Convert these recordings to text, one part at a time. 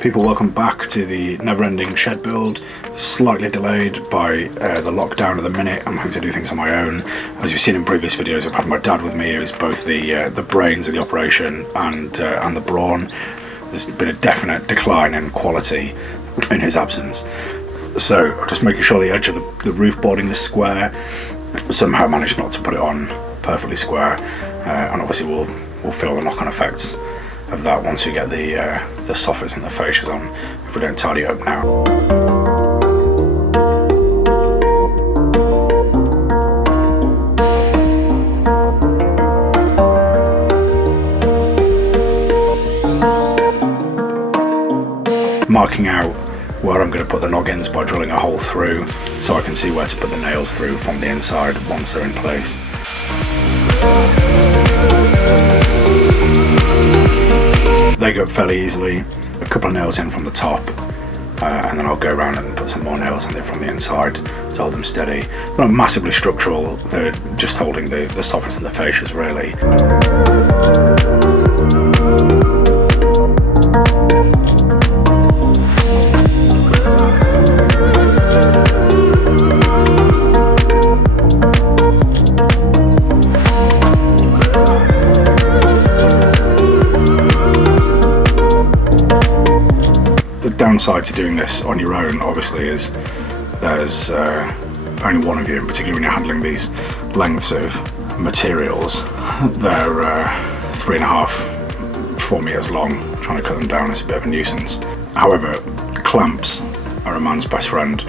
People, welcome back to the never-ending shed build. Slightly delayed by the lockdown at the minute. I'm having to do things on my own. As you've seen in previous videos, I've had my dad with me, who's both the brains of the operation and the brawn. There's been a definite decline in quality in his absence. So just making sure the edge of the roof boarding is square. Somehow managed not to put it on perfectly square, and obviously we'll feel the knock-on effects of that once we get the soffits and the fascias on, if we don't tidy it up now. Marking out where I'm going to put the noggins by drilling a hole through, so I can see where to put the nails through from the inside once they're in place. They go up fairly easily, a couple of nails in from the top, and then I'll go around and put some more nails in there from the inside to hold them steady. They're not massively structural, they're just holding the soffits and the fascias really. Downside to doing this on your own obviously is there's only one of you, and particularly when you're handling these lengths of materials. They're 3.5–4 meters long. Trying to cut them down is a bit of a nuisance. However, clamps are a man's best friend.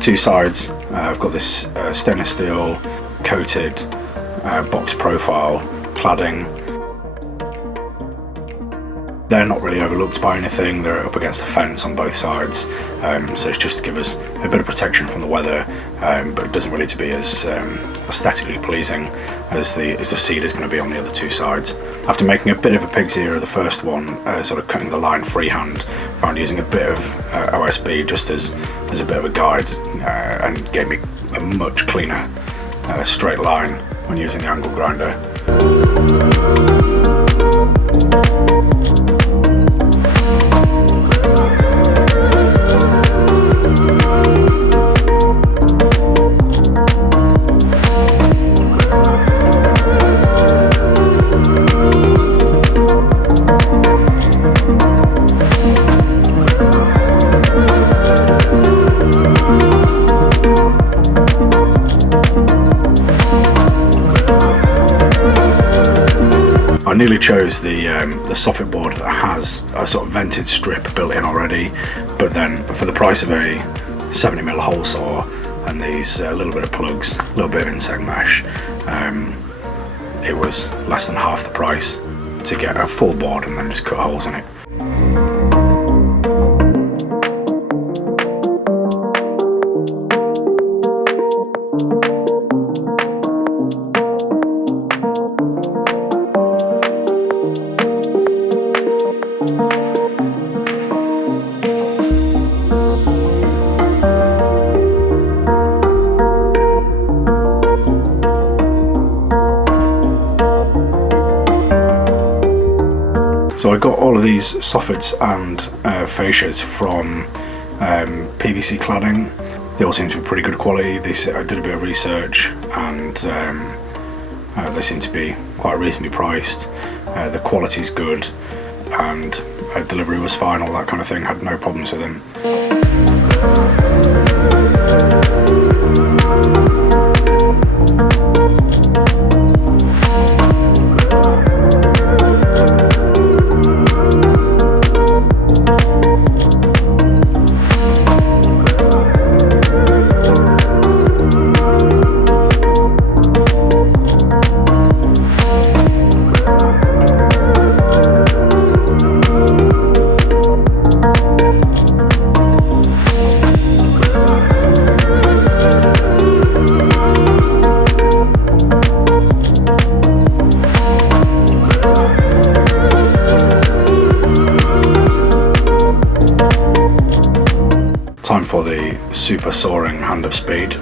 Two sides, I've got this stainless steel coated box profile cladding. They're not really overlooked by anything, they're up against the fence on both sides, so it's just to give us a bit of protection from the weather, but it doesn't really need to be as aesthetically pleasing as the seat is going to be on the other two sides. After making a bit of a pig's ear of the first one, sort of cutting the line freehand, found using a bit of OSB just as a bit of a guide, and gave me a much cleaner straight line when using the angle grinder. I nearly chose the soffit board that has a sort of vented strip built in already, but then for the price of a 70mm hole saw and these little bit of plugs, a little bit of insect mesh, it was less than half the price to get a full board and then just cut holes in it. So I got all of these soffits and fascias from PVC cladding. They all seem to be pretty good quality. I did a bit of research, and they seem to be quite reasonably priced. The quality's good, and delivery was fine, all that kind of thing. Had no problems with them. for the super soaring hand of speed.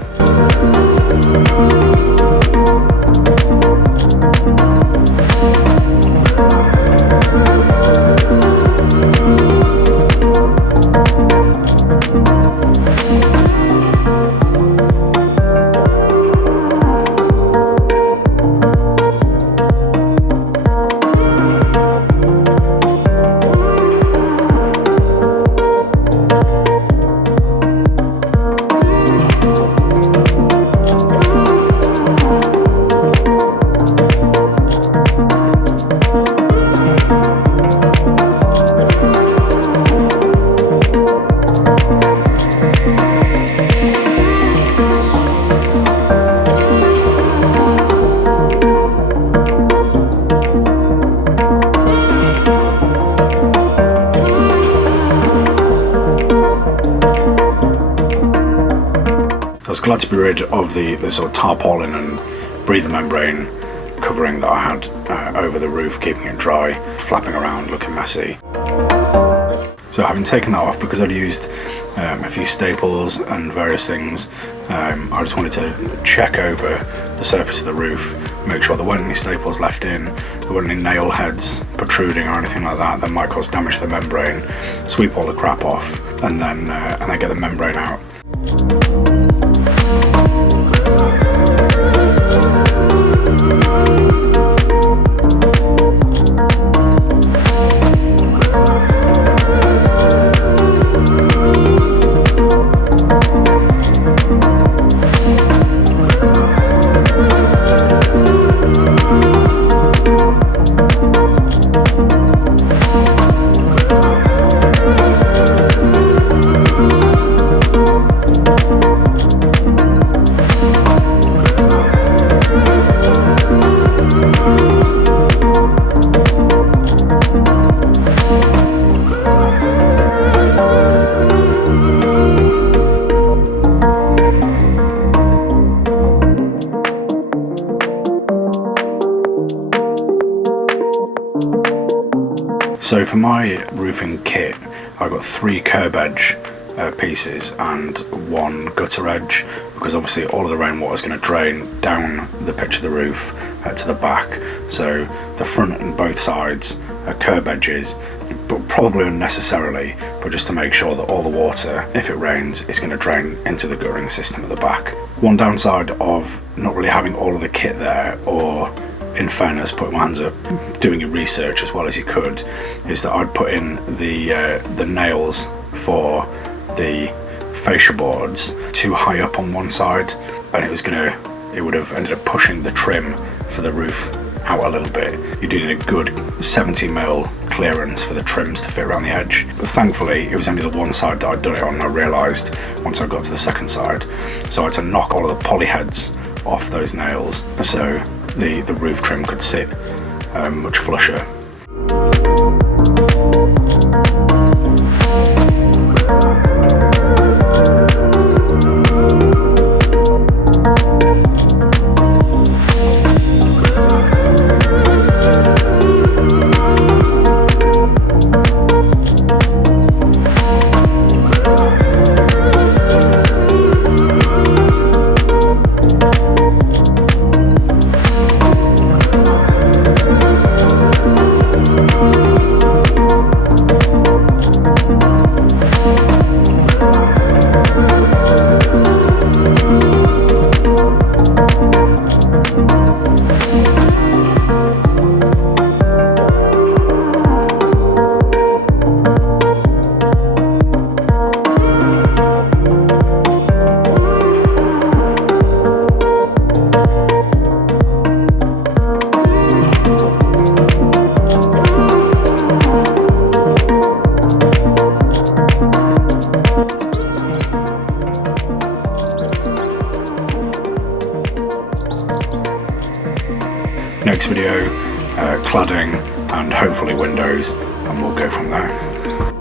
I was glad to be rid of the sort of tarpaulin and breather membrane covering that I had over the roof, keeping it dry, flapping around, looking messy. So having taken that off, because I'd used a few staples and various things, I just wanted to check over the surface of the roof, make sure there weren't any staples left in, there weren't any nail heads protruding or anything like that that might cause damage to the membrane, sweep all the crap off, and then get the membrane out. So for my roofing kit, I got 3 curb edge pieces and 1 gutter edge, because obviously all of the rainwater is going to drain down the pitch of the roof to the back. So the front and both sides are curb edges, but probably unnecessarily, but just to make sure that all the water, if it rains, is going to drain into the guttering system at the back. One downside of not really having all of the kit there, or in fairness, putting my hands up, doing your research as well as you could, is that I'd put in the nails for the fascia boards too high up on one side, and it would have ended up pushing the trim for the roof out a little bit. You do need a good 70mm clearance for the trims to fit around the edge. But thankfully, it was only the one side that I'd done it on, and I realised once I got to the second side. So I had to knock all of the poly heads off those nails, so the roof trim could sit much flusher. Next video, cladding and hopefully windows, and we'll go from there.